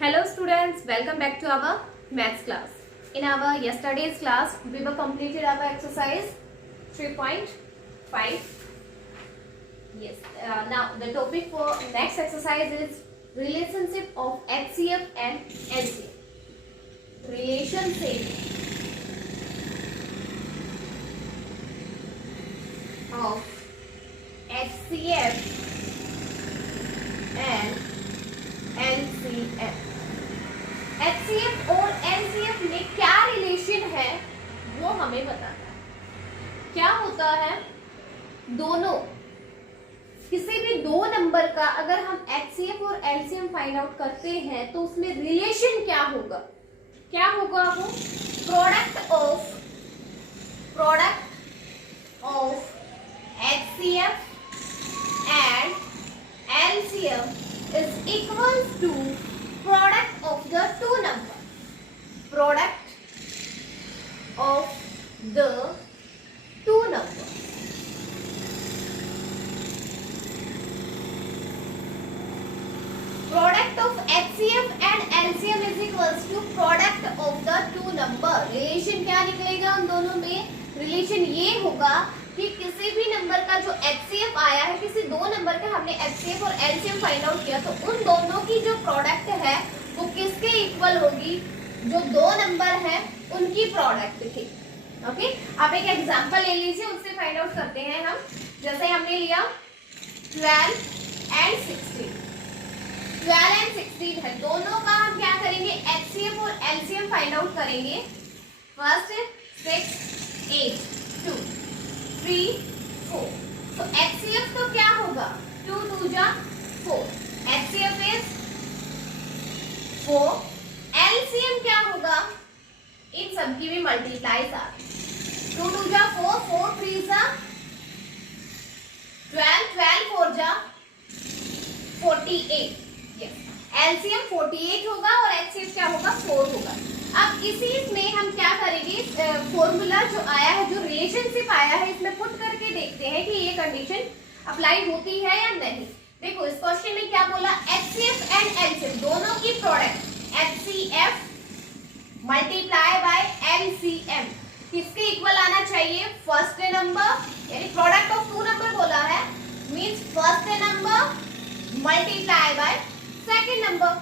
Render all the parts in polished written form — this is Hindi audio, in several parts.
Hello students, welcome back to our maths class. In our yesterday's class, we were completed our exercise 3.5. Yes, now the topic for next exercise is relationship of HCF and LCM. Relationship of HCF and LCM. HCF और LCF में क्या रिलेशन है वो हमें बताना है। क्या होता है, दोनों किसी भी दो नंबर का अगर हम HCF और LCM फाइंड आउट करते हैं तो उसमें रिलेशन क्या होगा? क्या होगा वो? Product of HCF and LCM is equal to product of the two numbers. Product of the two numbers. Product of HCF and LCM is equals to product of the two number. Relation क्या निकलेगा उन दोनों में? रिलेशन ये होगा कि किसी भी नंबर का जो HCF आया है, किसी दो नंबर का हमने HCF और LCM फाइंड आउट किया, तो उन दोनों की जो प्रोडक्ट है वो किसके इक्वल होगी? जो दो नंबर है उनकी प्रोडक्ट की। ओके, आप एक एग्जांपल ले लीजिए, उससे फाइंड आउट करते हैं हम। जैसे हमने लिया 12 and 16। 12 and 16 है, दोनों का हम क्या करेंगे? HCF और LCM फाइंड आउट करेंगे। फर्स्ट 6 8 2 3 4। तो HCF तो क्या होगा? 2 2 जा 4। HCF is 4। LCM क्या होगा? इन सब की भी मल्टीप्लाई साथ। 2 2 जा 4 4 3 जा 12 12 4 जा 48। LCM 48 होगा और HCF क्या होगा? 4 होगा। अब इसी में हम क्या करेंगे? फॉर्मूला जो आया है, जो रिलेशनशिप आया है, इसमें पुट करके देखते हैं कि ये कंडीशन अप्लाई होती है या नहीं। देखो इस क्वेश्चन में क्या बोला? HCF एंड LCM दोनों की product HCF multiply by LCM किसके इक्वल आना चाहिए? फर्स्ट नंबर, यानी प्रोडक्ट ऑफ टू नंबर बोला है, means first number multiply by second number.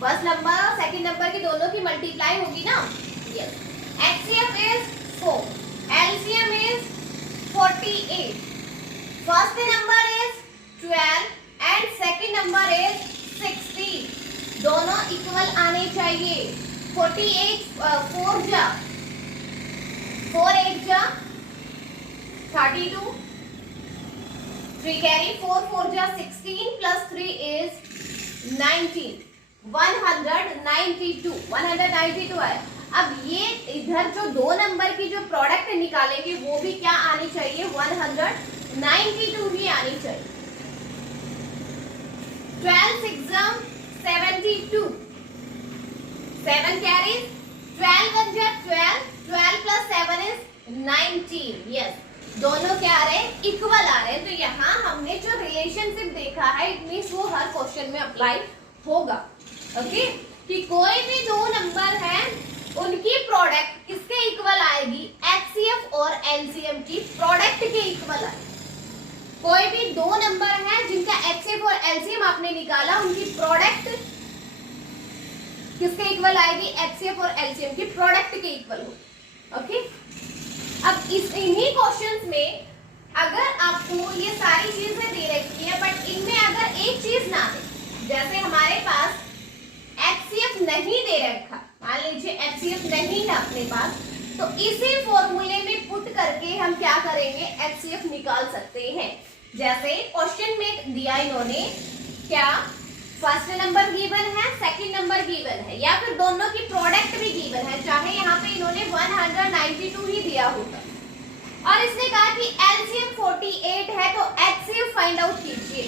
First number और सेकंड नंबर की दोनों की मल्टीप्लाई होगी ना। Yes, HCF is 4, LCM is 48। First number is 12 and second number is 16। दोनों इक्वल आने चाहिए। 48 4 जा 4 8 जा 32, 3 कैरी 4 4 जा 16 प्लस 3 is 19। 192 आया। अब ये इधर जो दो नंबर की जो प्रोडक्ट निकालेंगे वो भी क्या आनी चाहिए? 192 ही आनी चाहिए। 12 6 72, 7 कैरीज 12 1 जा 12, 12 प्लस 7 is 19। यस, दोनों क्या आ रहे हैं? इक्वल आ रहे हैं। तो यहाँ हमने जो रिलेशनशिप देखा है, इट मींस वो हर क्वेश्चन में अप्लाई होगा। ओके, कि कोई भी दो नंबर है उनकी प्रोडक्ट किसके इक्वल आएगी? HCF और LCM की प्रोडक्ट के इक्वल आएगी। कोई भी दो नंबर है जिनका HCF और LCM आपने निकाला, उनकी प्रोडक्ट किसके इक्वल आएगी? HCF और LCM की प्रोडक्ट के इक्वल होगी। ओके, अब इन्हीं क्वेश्चंस में अगर आपको ये सारी चीजें दे रखी है, बट इनमें अगर एक चीज ना दे, जैसे हमारे पास HCF नहीं दे रखा, मान लीजिए HCF नहीं है अपने पास, तो इसी फॉर्मूले में पुट करके हम क्या करेंगे? HCF निकाल सकते हैं। जैसे क्वेश्चन में दिया इन्होंने, क्या फर्स्ट नंबर गिवन है, सेकंड नंबर गिवन है, या फिर दोनों की प्रोडक्ट भी गिवन है, चाहे यहाँ पे इन्होंने 192 ही दिया होगा, और इसने कहा कि LCM 48 है, तो HCF फाइंड आउट कीजिए।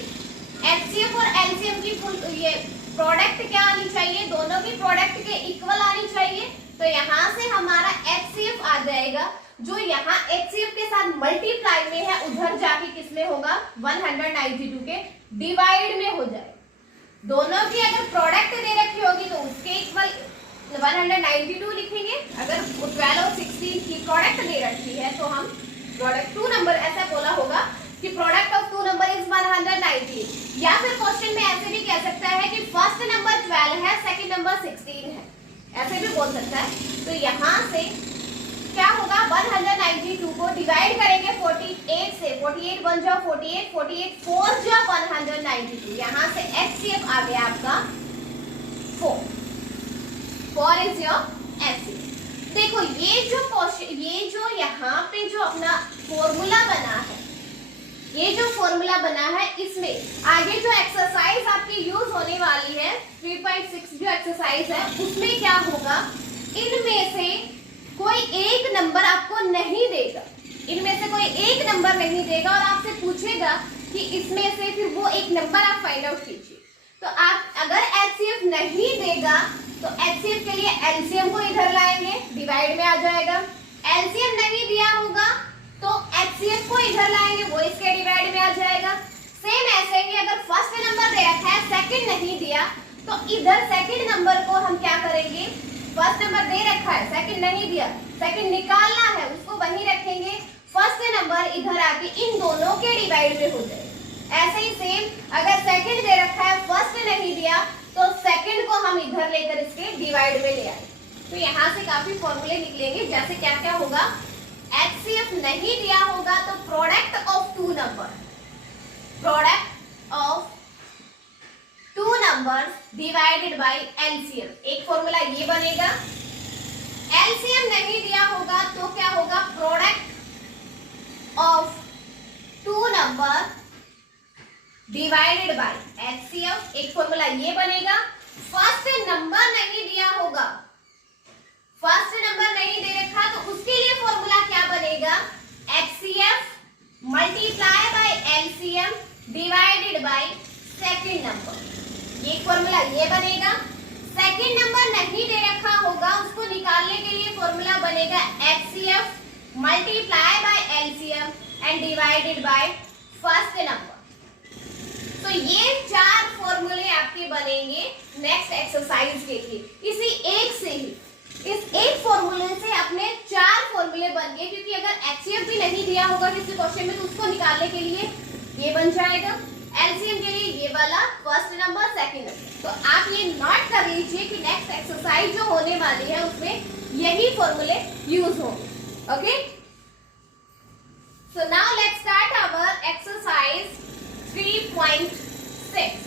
HCF और LCM की फुल ये प्रोडक्ट क्या आनी चाहिए? दोनों की प्रोडक्ट के इक्वल आनी चाहिए। तो यहाँ से हमारा HCF आ जाएगा, जो यहाँ HCF के साथ मल्टीप्लाई में है, उधर जाके किसमें होगा? 192 के डिवाइड में हो जाएगा। दोनों की अगर प्रोडक्ट दे रखी होगी तो उसके इक्वल 192 लिखेंगे। अगर 12 और 16 की प्रोडक्ट दे रखी है तो हम प्रोडक्ट 2 नंबर, ऐसा बोला होगा कि प्रोडक्ट ऑफ 2 नंबर इज 190। या फिर क्वेश्चन में ऐसे भी कह सकता है कि फर्स्ट नंबर 12 है, सेकंड नंबर 16 है, ऐसे भी बोल सकता है। तो यहाँ से क्या होगा, 192 को डिवाइड करेंगे 48 से, 48 1 जा 48, 48 4 जा 192। यहाँ से HCF आ गया आपका 4 इज योर HCF। देखो ये जो यहाँ पे जो अपना फॉर्मूला बना है, ये जो फॉर्मूला बना है, इसमें आगे जो एक्सरसाइज आपकी यूज होने वाली है 3.6 जो एक्सरसाइज है, उसमें क्या होगा, इनमें से कोई एक नंबर आपको नहीं देगा, इनमें से कोई एक नंबर नहीं देगा और आपसे पूछेगा कि इसमें से फिर वो एक नंबर आप फाइंड आउट कीजिए। तो आप अगर HCF नहीं देगा तो HCF के लिए LCM को इधर लाएंगे, डिवाइड में आ जाएगा। LCM नहीं दिया होगा तो HCF को इधर लाएंगे, वो इसके डिवाइड में आ जाएगा। सेम ऐसे ही अगर फर्स्ट नंबर दे रखा है, सेकंड नहीं दिया, तो इधर सेकंड नंबर को हम क्या करेंगे, फर्स्ट नंबर दे रखा है, सेकंड नहीं दिया, सेकंड निकालना है, उसको वहीं रखेंगे, फर्स्ट नंबर इधर आके इन दोनों के डिवाइड में हो जाएगा। ऐसे ही सेम अगर सेकंड दे रखा है, फर्स्ट नहीं दिया, तो सेकंड को हम इधर लेकर इसके डिवाइड में ले आए। तो यहाँ से काफी फॉर्मूले निकलेंगे, जैसे क्या क्या होगा, HCF नहीं दिया होगा तो product of 2 number, product of 2 numbers divided by LCM, एक फॉर्मूला ये बनेगा। LCM नहीं दिया होगा तो क्या होगा, product of 2 number divided bye HCF, एक फॉर्मूला ये बनेगा। फर्स्ट नंबर नहीं दिया होगा, फर्स्ट नंबर नहीं दे रखा तो उसके लिए फॉर्मूला क्या बनेगा, HCF multiply by LCM divided by second number, ये फॉर्मूला ये बनेगा। सेकंड नंबर नहीं दे रखा होगा, उसको निकालने के लिए फॉर्मूला बनेगा HCF multiply by LCM and divided by first number. तो ये 4 फॉर्मूले आपके बनेंगे नेक्स्ट एक्सरसाइज के लिए। इसी एक से ही, इस एक फॉर्मूले से अपने 4 फॉर्मूले बन गए, क्योंकि अगर HCF भी नहीं दिया होगा किसी क्वेश्चन में तो उसको निकालने के लिए ये बन जाएगा, LCM के लिए ये वाला फर्स्ट नंबर, सेकंड नंबर। तो आप ये नोट कर लीजिए कि नेक्स्ट एक्सरसाइज जो होने वाली है उसमें यही फॉर्मूले यूज होंगे। Okay, so now let's start our exercise 3.6।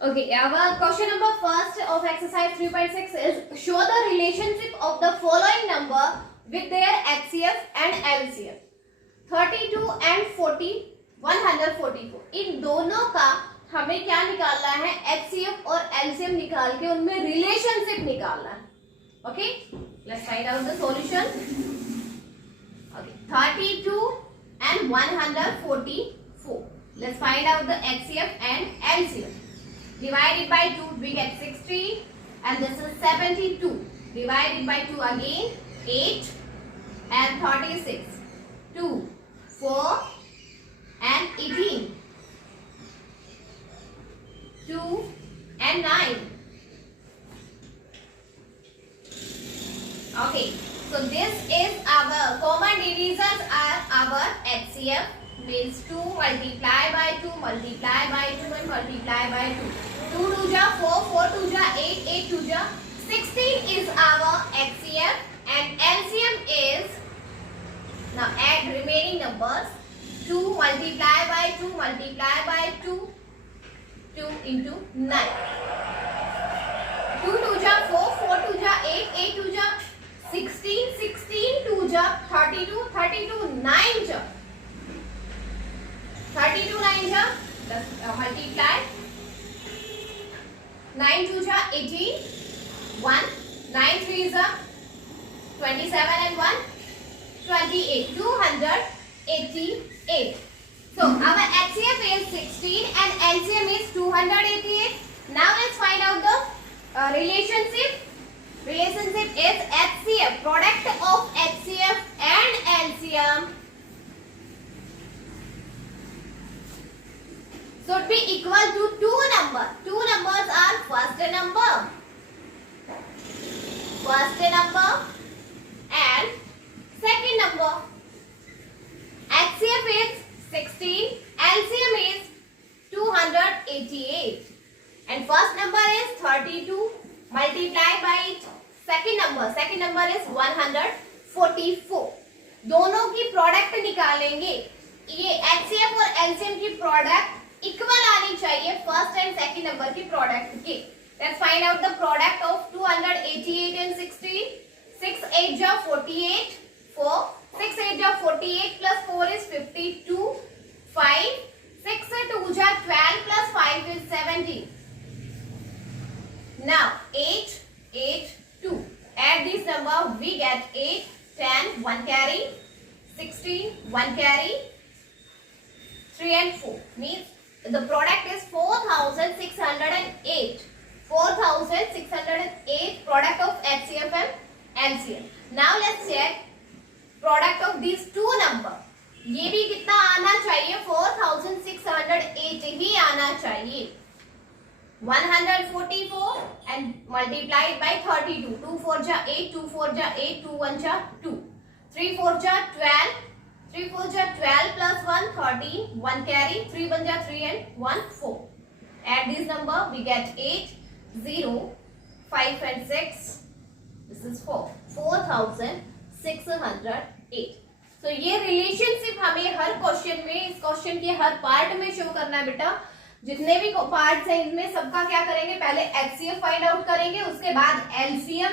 Okay, our question number first of exercise 3.6 is show the relationship of the following number with their HCF and LCM 32 and 40 144। इन दोनों का हमें क्या निकालना है, HCF और LCM निकाल के उनमें रिलेशनशिप निकालना है। Okay, let's find out the solution. Okay, 32 and 144, let's find out the HCF and LCM। Divided by 2 we get 60 and this is 72, divided by 2 again 8 and 36, 2 4 and 18, 2 and 9. Okay, so this is our common divisors are our HCF, means 2 multiply by 2 multiply by 2 and multiply by 2. 2 2 ja 4, 4 2 ja 8, 8 2 ja 16 is our HCF and LCM is, now add remaining numbers, 2 multiply by 2 multiply by 2, 2 into 9, 2 2 ja 4, 4 2 ja 8, 8 2 ja 16, 16 2 ja 32, 32 9 ja 32 9 ja, multiply 9 2 ja 18, 1 9 3 ja 27 and 1 28, 288. 288. So our HCF is 16 and LCM is 288. Now let's find out the relationship. Relationship is HCF, product of HCF and LCM should be equal to two numbers. Two numbers are first number and second number. HCF is 16, LCM is 288 and first number is 32 multiplied by second number is 144. दोनों की प्रोडक्ट निकालेंगे. ये HCF और LCM की प्रोडक्ट इक्वल आनी चाहिए फर्स्ट एंड सेकंड नंबर की प्रोडक्ट की. Let's find out the product of 288 and 16. 6 8 जा 48, 4 6 8 जा 48 plus 4 is 52, 5 6 2 जा 12 plus 5 is 17. Now 8 8 2. Add this number, we get 8 10 1 carry, 16 1 carry, 3 and 4 means the product is 4608. 4608 product of HCF and LCM. Now let's check product of these two number. ये भी कितना आना चाहिए? 4608 ही आना चाहिए. 144 and multiplied by 32. 2 4 जा 8, 2 4 जा 8, 2 1 जा 2, 3 4 जा 12, 3 4 जा 12 plus 1 13, 1 carry, 3 1 जा 3 and 1 4. Add this number, we get 8 0 5 and 6. This is 4608. So ये रिलेशनशिप हमें हर क्वेश्चन में, इस क्वेश्चन के हर पार्ट में शो करना है बेटा. जितने भी पार्ट्स हैं इनमें सबका क्या करेंगे? पहले HCF फाइंड आउट करेंगे, उसके बाद LCM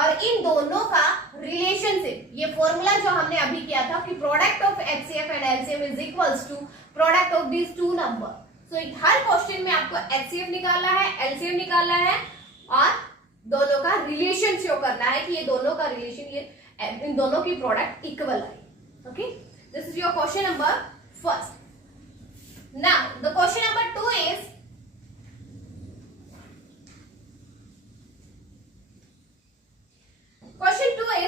और इन दोनों का रिलेशनशिप. ये फॉर्मूला जो हमने अभी किया था कि product of HCF and LCM is equals to product of this two number. तो हर क्वेश्चन में आपको HCF निकालना है, LCM निकालना है और दोनों का रिलेशन शो करना है कि ये दोनों का रिलेशन, ये इन दोनों की प्रोडक्ट इक्वल है. Okay, this is your question number first. Now the question number 2 is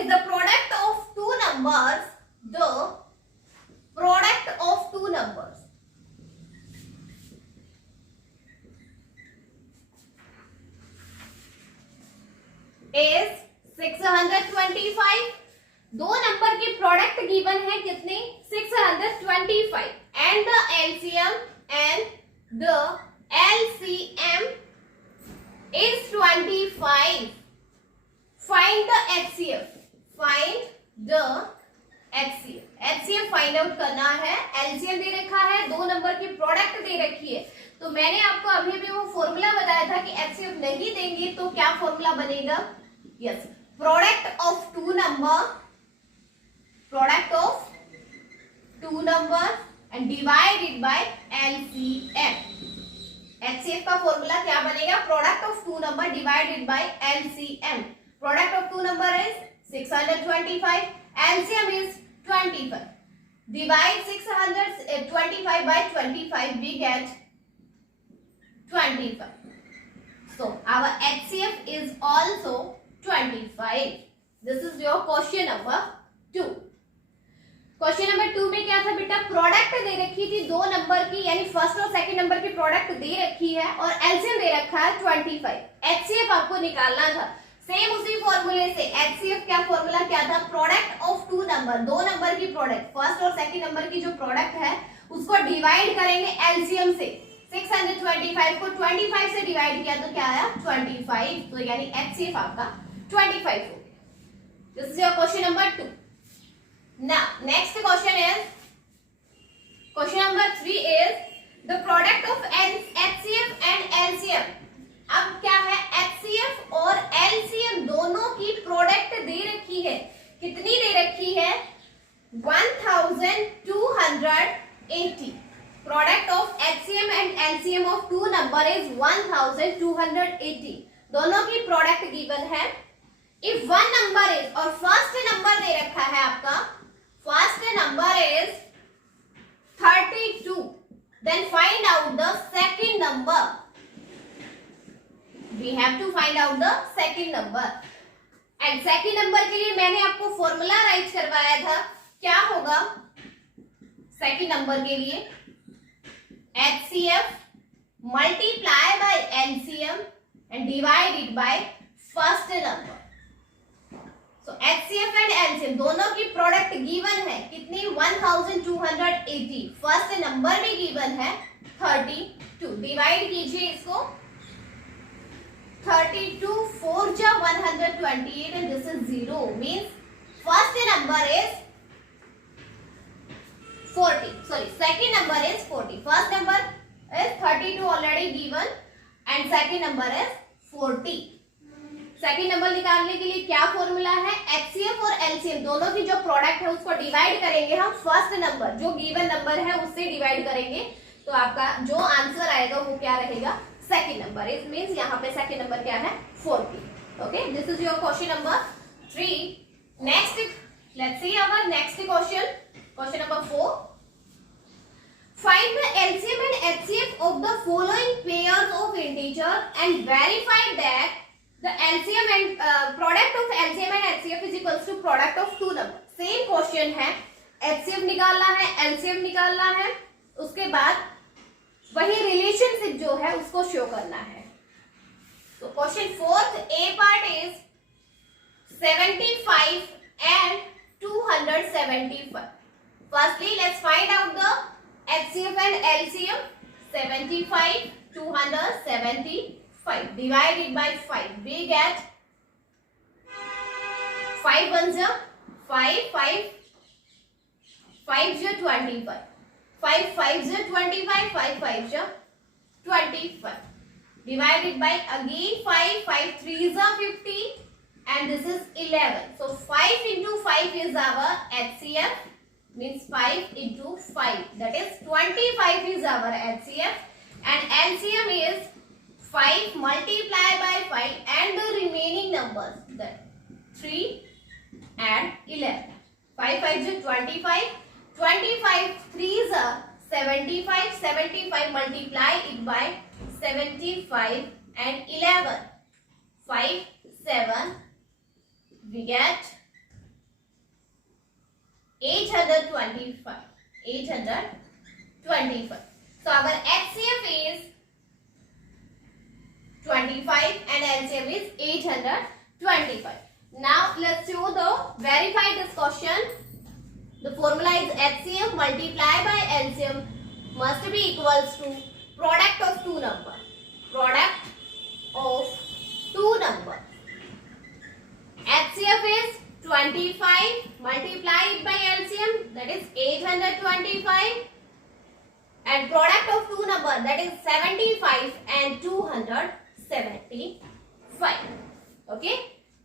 the product of two numbers. The product of two numbers is 625. दो नंबर की प्रोडक्ट गिवन है कितनी? 625 and the LCM is 25. Find the HCF. Find the HCF. HCF find out करना है. LCM दे रखा है, दो नंबर की प्रोडक्ट दे रखी है. तो मैंने आपको अभी भी वो फॉर्मूला बताया था कि HCF नहीं देंगे तो क्या फॉर्मूला बनेगा? Yes, product of two number and divided by LCM. HCF का फॉर्मूला क्या बनेगा? Product of two number divided by LCM. Product of two number is 625. LCM is 25. Divide 625 by 25. We get 25. So our HCF is also 25. This is your question number 2. Question number 2 में क्या था बेटा? प्रोडक्ट दे रखी थी दो नंबर की, यानी फर्स्ट और सेकंड नंबर की प्रोडक्ट दे रखी है और LCM दे रखा है 25. HCF आपको निकालना था. सेम उसी फॉर्मूले से HCF क्या फॉर्मूला क्या था? प्रोडक्ट ऑफ टू नंबर, दो नंबर की प्रोडक्ट, फर्स्ट और सेकंड नंबर की जो प्रोडक्ट है उसको डिवाइड करेंगे LCM से. 625 को 25 से डिवाइड किया तो क्या आया? 25. तो यानी HCF आपका 25 हो गया. This is your question number 2. Now next question is question number 3 is the product of HCF and LCM. अब क्या है? HCF और LCM दोनों की प्रोडक्ट दे रखी है. कितनी दे रखी है? 1280. Product of HCM and LCM of two number is 1280. दोनों की प्रोडक्ट गिवन है. इफ वन नंबर इज, और फर्स्ट नंबर दे रखा है आपका, number is 32. Then find out the second number. We have to find out the second number. And second number के लिए मैंने आपको फॉर्मूला राइट करवाया था. क्या होगा सेकंड नंबर के लिए? HCF multiply by LCM and divide it by first number. So HCF and LCM दोनों की प्रोडक्ट गिवन है कितनी? 1280. फर्स्ट नंबर भी गिवन है 32. डिवाइड कीजिए इसको. 32 4 जा 128 and this is 0 means first number is 40. Sorry, second number is 40. First number is 32 already given and second number is 40. Second number निकालने के लिए क्या फॉर्मूला है? HCF और LCM दोनों की जो प्रोडक्ट है उसको डिवाइड करेंगे हम फर्स्ट नंबर जो गिवन नंबर है उससे डिवाइड करेंगे तो आपका जो आंसर आएगा वो क्या रहेगा? Second number. इट मींस यहाँ पे सेकेंड नंबर क्या है? 40. Okay, this is your question number 3. Next, let's see our next question. Question number 4. Find the LCM and HCF of the following pairs of integer and verify that the LCM and product of LCM and HCF is equals to product of two number. Same question है. HCF निकालना है, LCM निकालना है, उसके बाद वही रिलेशनशिप जो है उसको शो करना है. तो question fourth A part is 75 and 275. Firstly, let's find out the HCF and LCM. 75 275 divided by 5 we get 5 ones are 5 5 5 are 25 5 5 are 25 5 5 are 25 divided by again 5 5 3s are 50 and this is 11. So 5 into 5 is our HCF means 5 into 5 that is 25 is our HCF and LCM is 5 multiplied by 5 and the remaining numbers that 3 and 11. 5 5 is 25, 25 3s are 75, 75 multiply it by 75 and 11. 5 7 we get 825. 825. So our HCF is 25 and LCM is 825. Now let's show the verify this question. The formula is HCF multiplied by LCM must be equals to product of two number. Product of two number. HCF is 25 multiplied by LCM that is 825 and product of two number that is 75 and 275. Okay,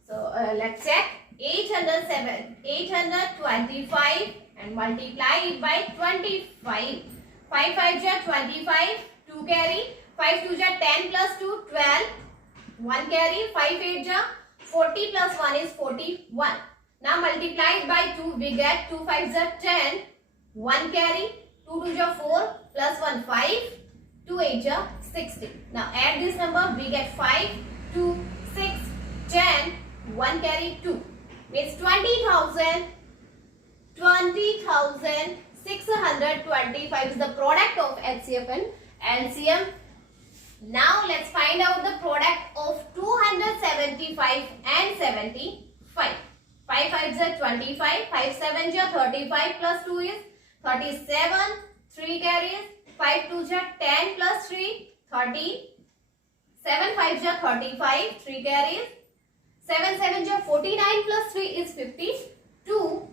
so let's check. 825 and multiply it by 25. 5 5 is 25, 2 carry, 5 2 is 10 plus 2 12, 1 carry, 5 8 is 40 plus 1 is 41. Now multiply it by 2 we get 2 5 is 10, 1 carry, 2 2 is 4 plus 1 5, 2 8 is 60. Now add this number we get 5, 2, 6, 10, 1 carry 2 means 20,000. 20,625 is the product of HCF and LCM. Now let's find out the product of 275 and 75. 5 5 is 25, 5 7 is 35 plus 2 is 37, 3 carries, 5 2 is 10 plus 3, 30, 7 5 is 35, 3 carries, 7 7 is 49 plus 3 is 52,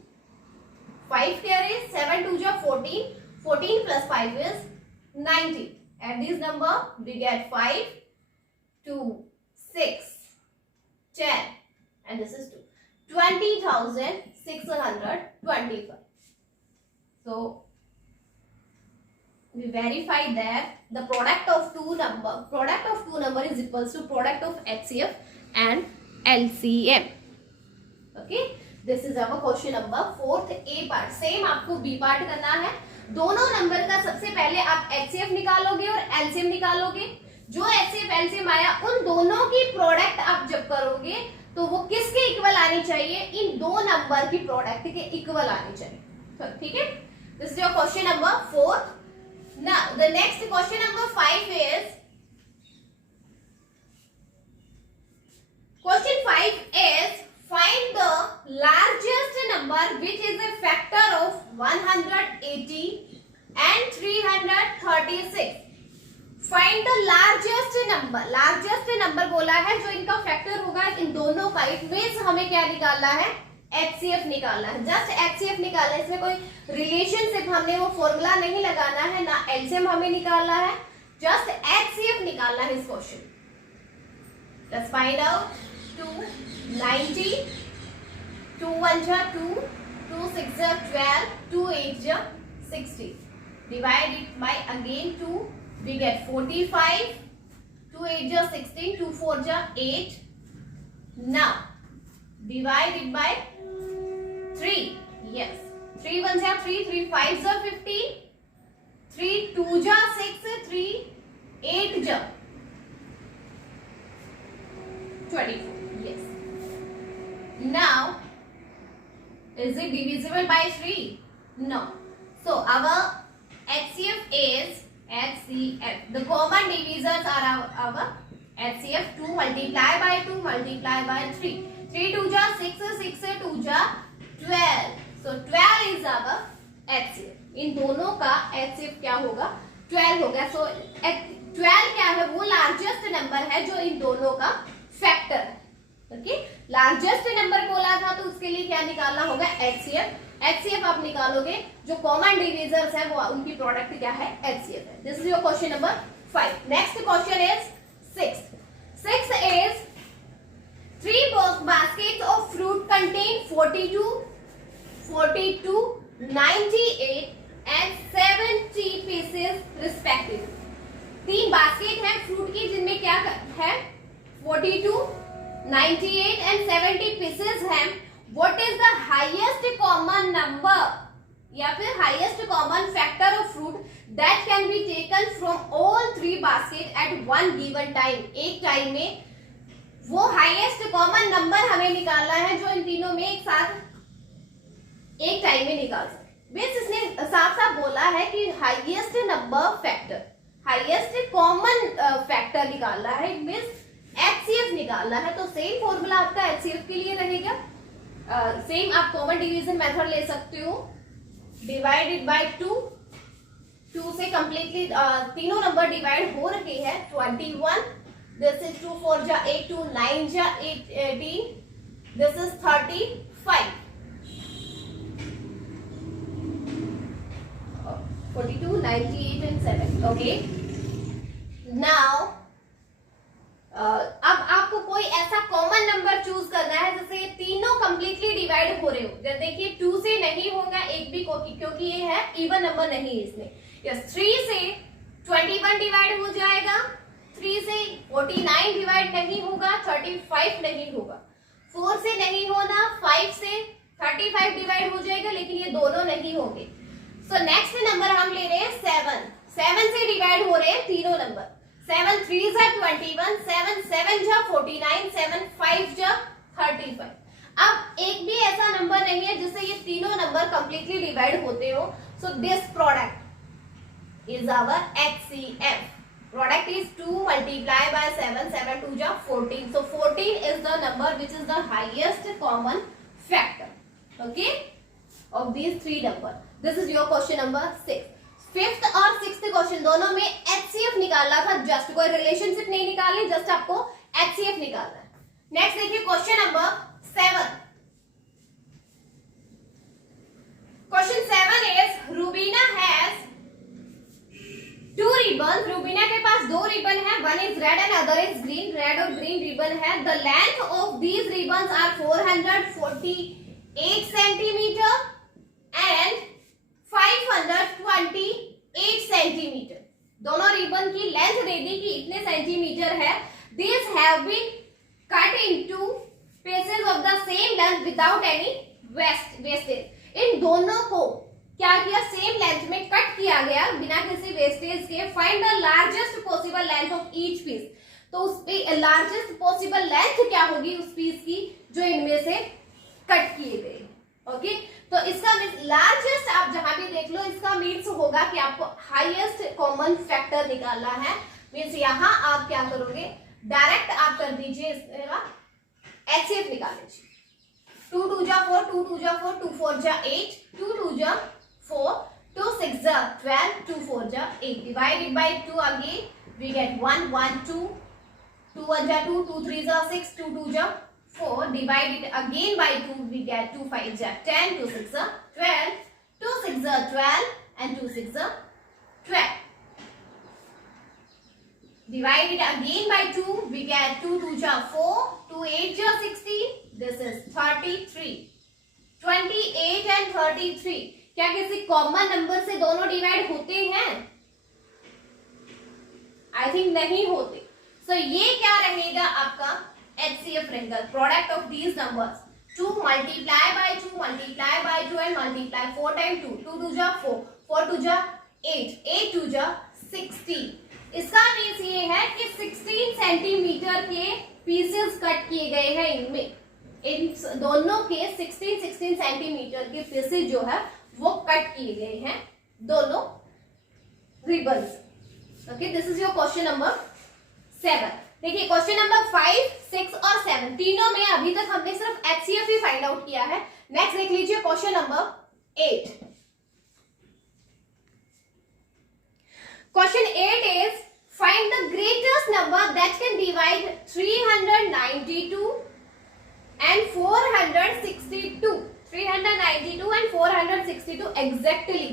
5 carries, 7 2 is 14, 14 plus 5 is 90. Add this number we get 5, 2, 6, 10 and this is 2. 20,625. So we verified that the product of two number is equals to product of HCF and LCM. Okay. This is our question number 4th A part. Same आपको बी पार्ट करना है। दोनों नंबर का सबसे पहले आप एचसीएफ निकालोगे और एलसीएम निकालोगे। जो एचसीएफ एलसीएम आया उन दोनों की प्रोडक्ट आप जब करोगे तो वो किसके इक्वल आनी चाहिए, इन दो नंबर की प्रोडक्ट के इक्वल आनी चाहिए। तो ठीक है, this is your question number 4। Now the next question number 5 is, question 5 is find the largest number which is a factor of 180 and 336। find the largest number, largest number बोला है जो इनका फैक्टर होगा इन दोनों का। इट मींस हमें क्या निकालना है, एचसीएफ निकालना है, जस्ट एचसीएफ निकालना है। इसमें कोई रिलेशनशिप हमने वो फॉर्मूला नहीं लगाना है, ना एलसीएम हमें निकालना है, जस्ट एचसीएफ निकालना है इस क्वेश्चन। Let's find out. 290, 2 1 जा 2, 2 6 जा 12, 2 8 जा 60। Divide it by again 2, we get 45, 2 8 जा 16, 2 4 जा 8। Now divide it by 3, yes, 3 1 जा 3, 3 5 जा 50, 3 2 जा 6, 3 8 जा 24। Yes. Now, is it divisible by 3? No. So our HCF is HCF. The common divisors are our HCF. 2 multiply by 2 multiply by 3. 3 2 जा 6, 6 2 जा 12. So 12 is our HCF. इन दोनों का HCF क्या होगा, 12 होगा। So 12 क्या है, वो लार्जेस्ट नंबर है जो इन दोनों का फैक्टर है। ओके, लार्जेस्ट नंबर बोला था तो उसके लिए क्या निकालना होगा, एचसीएफ। एचसीएफ आप निकालोगे, जो कॉमन डिविजर्स है वो उनकी प्रोडक्ट क्या है, एचसीएफ है। This is your question number 5। Next question is 6 is 3 baskets of fruit contain 42, 98 and 70 pieces respectively। 3 basket है फ्रूट की जिनमें क्या है, 42, 98 and 70 pieces हैं। What is the highest common number या फिर highest common factor of fruit that can be taken from all 3 baskets at one given time। एक टाइम में वो highest common number हमें निकालना है जो इन तीनों में एक साथ एक टाइम में निकाल सके। बेस इसने साफ साफ बोला है कि highest number factor, highest common factor निकालना है, मीन्स एचसीएफ निकालना है। तो सेम फॉर्मूला आपका एचसीएफ के लिए रहेगा। सेम आप कॉमन डिवीजन मेथड ले सकते हो। डिवाइडेड बाय 2, 2 से कंप्लीटली तीनों नंबर डिवाइड हो रखे हैं। 21, दिस इज 2 4 जा 8, 2 9 जा 18, this is 35, 42, 98 and 7। Okay, now अब आपको कोई ऐसा कॉमन नंबर चूज करना है जैसे ये तीनों कंप्लीटली डिवाइड हो रहे हो। जैसे देखिए 2 से नहीं होगा एक भी, क्योंकि ये है इवन नंबर नहीं है इसमें। यस, 3 से 21 डिवाइड हो जाएगा, 3 से 49 डिवाइड नहीं होगा, 35 नहीं होगा, 4 से नहीं होना, 5 से 35 डिवाइड हो जाएगा, लेकिन ये दोनों नहीं होंगे। सो नेक्स्ट नंबर हम ले रहे हैं 7 से डिवाइड हो रहे हैं तीनों नंबर। 7 3 जा 21, 7 7 जा 49, 7 5 जा 35। अब एक भी ऐसा नंबर नहीं है जिससे ये तीनों नंबर कंप्लीटली डिवाइड होते हो। So this product is our HCF। Product is 2 multiply by 7, 7 2 जा 14। So 14 is the number which is the highest common factor, okay, of these 3 number। This is your question number 6। 5th और 6th क्वेश्चन दोनों में HCF निकालना था, जस्ट कोई रिलेशनशिप नहीं निकालनी, जस्ट आपको HCF निकालना है। नेक्स्ट देखिए question number 7। Question 7 is Rubina has 2 ribbons। Rubina के पास 2 रिबन है, one is red and other is green. Red और ग्रीन रिबन है। The length of these ribbons are 448 centimetre and 528 centimetre. दोनों रिबन की लेंथ दे दी कि इतने सेंटीमीटर है। These have been cut into pieces of the same length without any wastage, इन दोनों को क्या किया, सेम लेंथ में कट किया गया बिना किसी वेस्टेज के। Find the largest possible length of each piece, तो उस पे लार्जेस्ट पॉसिबल लेंथ क्या होगी उस पीस की जो इनमें से कट किए गए। ओके, तो इसका मीन्स लार्जेस्ट, आप जहां भी देख लो इसका मीन्स होगा कि आपको हाईएस्ट कॉमन फैक्टर निकालना है। मीन्स यहां आप क्या करोगे, डायरेक्ट आप कर दीजिए इसका एचसीएफ निकाल लीजिए। 2 2 जा 4, 2 2 जा 4, 2 4 जा 8, 2 2 जा 4, 2 6 जा 12, 2 4 जा 8, divided by 2 again we get 1 1 2, 2 1 जा 2, 2 3 जा 6, 2 2 जा 4, divided again by 2 we get 2 5 जा 10, 2 6 जा 12, 2 6 जा 12 and 2 6 जा 12, divided again by 2 we get 2 2 ja 4, 2 8 ja 16, this is 33, 28 and 33। क्या किसी कॉमन नंबर से दोनों डिवाइड होते हैं? आई थिंक नहीं होते। सो ये क्या रहेगा आपका HCF रहेगा, product of these numbers. 2 multiply by 2 multiply by 2 and multiply 4 times 2, 2 2 जा 4, 4 2 जा 8, 8 2 जा 16। इसका मीन्स ये है कि 16 सेंटीमीटर के पीसेस कट किए गए हैं इनमें, इन दोनों के 16 सेंटीमीटर के पीसेस जो है वो कट किए गए हैं दोनों ribbons. Okay, this is your question number 7। देखिए क्वेश्चन नंबर 5, 6 और 7 तीनों में अभी तक हमने सिर्फ HCF ही फाइंड आउट किया है। नेक्स्ट देख लीजिए question number 8। Question 8 is find the greatest number that can divide 392 and 462. 392 and 462 exactly।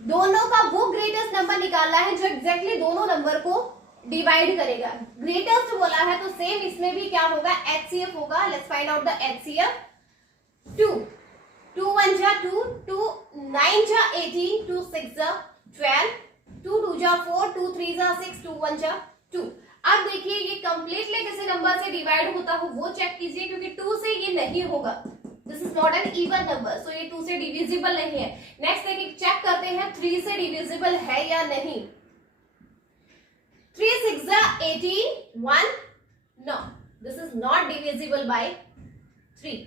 दोनों का वो ग्रेटेस्ट नंबर निकालना है जो एग्जैक्टली दोनों नंबर को डिवाइड करेगा। ग्रेटेस्ट बोला है तो सेम इसमें भी क्या होगा, HCF होगा। Let's find out the HCF। 2 2 1 जा 2, 2 9 जा 18, 2 6 जा 12, 2 2 जा 4, 2 3 जा 6, 2 1 जा 2। अब देखिए ये कंप्लीटली किसी नंबर से डिवाइड होता हो वो चेक कीजिए, क्योंकि 2 से ये नहीं होगा, this is not an even number, so ये 2 से डिविजिबल नहीं है। नेक्स्ट देखिए चेक करते हैं 3 से डिविजिबल है या नहीं। 3 6 जा 18, 1, no, this is not divisible by 3।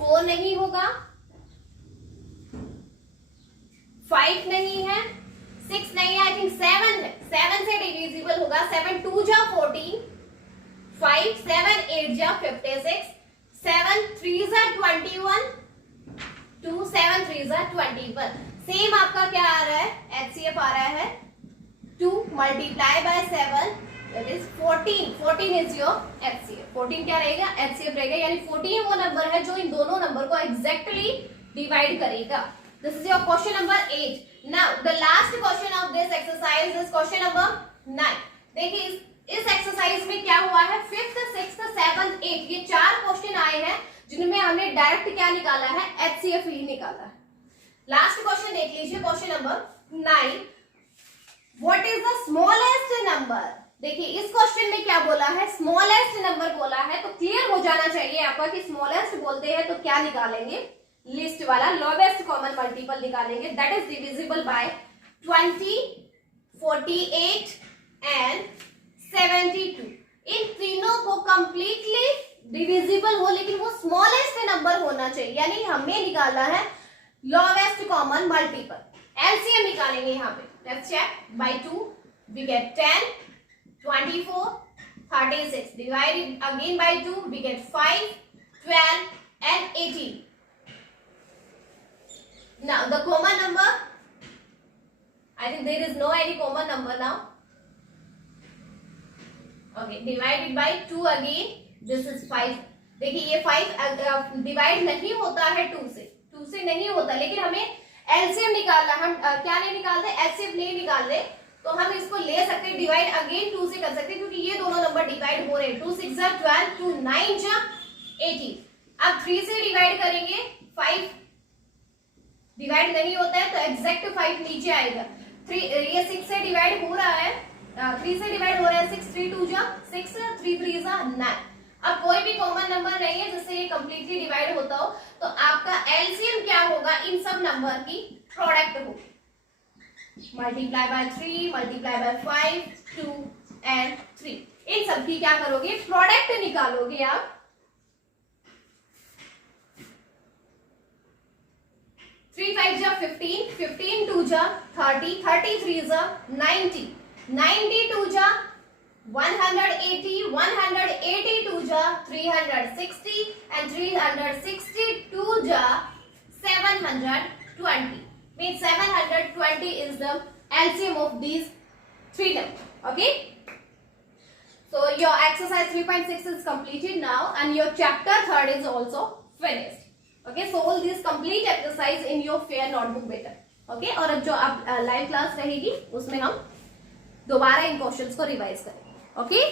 4 नहीं होगा, 5 नहीं है, 6 नहीं है, आई थिंक 7 है। 7 से डिविजिबल होगा। 7 2 जा 14, 5 7 8 जा 56, 7 3 जा 21, 2 7 3 जा 21। सेम आपका क्या आ रहा है, HCF आ रहा है 2 multiply by 7 that is 14। 14 is your HCF। 14 क्या रहेगा, HCF रहेगा, यानी 14 वो नंबर है जो इन दोनों नंबर को एग्जैक्टली डिवाइड करेगा। This is your question number 8। Now the last question of this exercise is question number 9। देखिए इस एक्सरसाइज में क्या हुआ है, 5th 6th 7th 8 ये 4 क्वेश्चन आए हैं जिनमें हमने डायरेक्ट क्या निकाला है, HCF ही निकाला है। लास्ट क्वेश्चन देख लीजिए, question number 9। What is the smallest number. देखिए इस क्वेश्चन में क्या बोला है, स्मॉलेस्ट नंबर बोला है, तो क्लियर हो जाना चाहिए आपका कि स्मॉलेस्ट बोलते हैं तो क्या निकालेंगे, लिस्ट वाला लोवेस्ट कॉमन मल्टीपल निकालेंगे, that is divisible by 20, 48 and 72। इन तीनों को कंप्लीटली डिविजिबल हो लेकिन वो स्मॉलेस्ट नंबर होना चाहिए, यानी हमें निकालना है लोवेस्ट कॉमन मल्टीपल। एलसीएम निकालेंगे यहाँ पे, let's check. By 2 we get 10, 24, 36, divided again by 2 we get 5, 12 and 18। now the common number, I think there is no any common number now। okay, divided by 2 again, this is 5। देखिए ये 5 डिवाइड नहीं होता है 2 से नहीं होता, लेकिन हमें एलसीएम निकालना, हम क्या नहीं निकालते, एचसीएफ नहीं निकालते, तो हम इसको ले सकते हैं डिवाइड अगेन 2 से कर सकते हैं, क्योंकि ये दोनों नंबर डिवाइड हो रहे हैं। 2 6 जा 12, 2 9 जा 18। अब 3 से डिवाइड करेंगे, 5 डिवाइड नहीं होता है तो एग्जैक्ट 5 नीचे आएगा। 3 ये 6 से डिवाइड हो रहा है 3 से डिवाइड हो रहा है 6, 3 2 जा 6, 3 3 जा 9। अब कोई भी कॉमन नंबर नहीं है जिससे ये कंप्लीटली डिवाइड होता हो, तो आपका एलसीएम क्या होगा, इन सब नंबर की प्रोडक्ट होगी। Multiply by 3, multiply by 5, 2 and 3, इन सब की क्या करोगे, प्रोडक्ट निकालोगे आप। 3 5 जा 15, 15 2 जा 30, 30 3 जा 90, 92 जा 180, 182 जा 360 and 362 ja 720, means 720 is the LCM of these three numbers. Okay, so your exercise 3.6 is completed now and your chapter 3rd is also finished. Okay, so all these complete exercise in your fair notebook beta. Okay, और जो अब लाइव क्लास रहेगी उसमें हम दोबारा इन क्वेश्चंस को रिवाइज करेंगे. Okay.